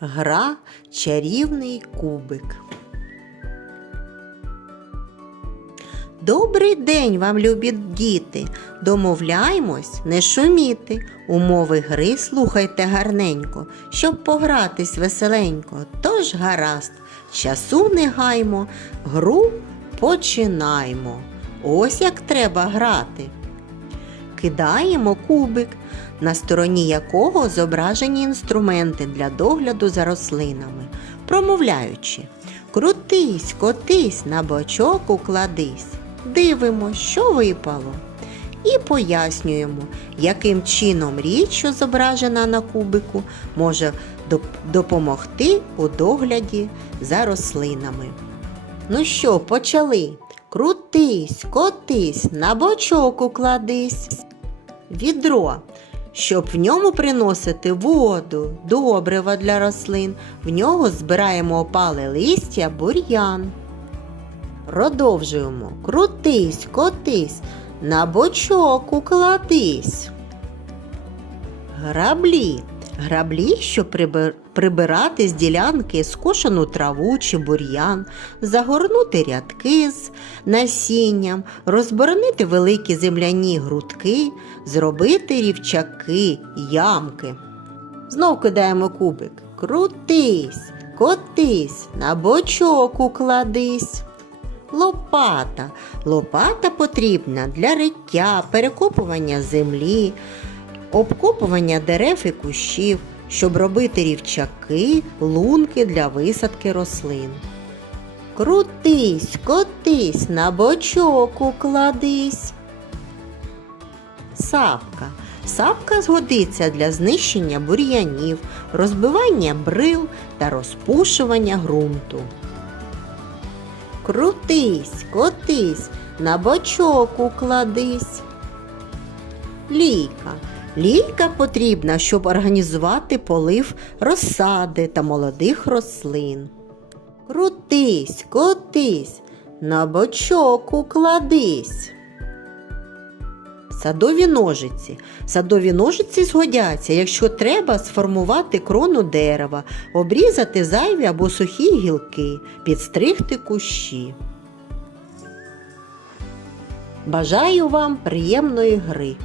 Гра чарівний кубик. Добрий день вам, любі діти. Домовляймось не шуміти. Умови гри слухайте гарненько, щоб погратись веселенько. Тож гаразд, часу не гаймо, гру починаймо. Ось як треба грати. Кидаємо кубик, на стороні якого зображені інструменти для догляду за рослинами, промовляючи Крутись, котись, на бочок укладись. Дивимо, що випало. І пояснюємо, яким чином річ, що зображена на кубику, може допомогти у догляді за рослинами. Ну що, почали? Крутись, котись, на бочок укладись. Відро, щоб в ньому приносити воду, добрива для рослин. В нього збираємо опале листя, бур'ян. Продовжуємо. Крутись, котись, на бочок укладись. Граблі. Граблі, щоб прибирати з ділянки скошену траву чи бур'ян, загорнути рядки з насінням, розборонити великі земляні грудки, зробити рівчаки, ямки. Знов кидаємо кубик. Крутись, котись, на бочок укладись. Лопата. Лопата потрібна для риття, перекопування землі, обкопування дерев і кущів, щоб робити рівчаки, лунки для висадки рослин. Крутись, котись, на бочок укладись. Сапка. Сапка згодиться для знищення бур'янів, розбивання брил та розпушування ґрунту. Крутись, котись, на бочок укладись. Лійка. Лійка потрібна, щоб організувати полив розсади та молодих рослин. Крутись, котись, на бочок укладись. Садові ножиці. Садові ножиці згодяться, якщо треба сформувати крону дерева, обрізати зайві або сухі гілки, підстригти кущі. Бажаю вам приємної гри!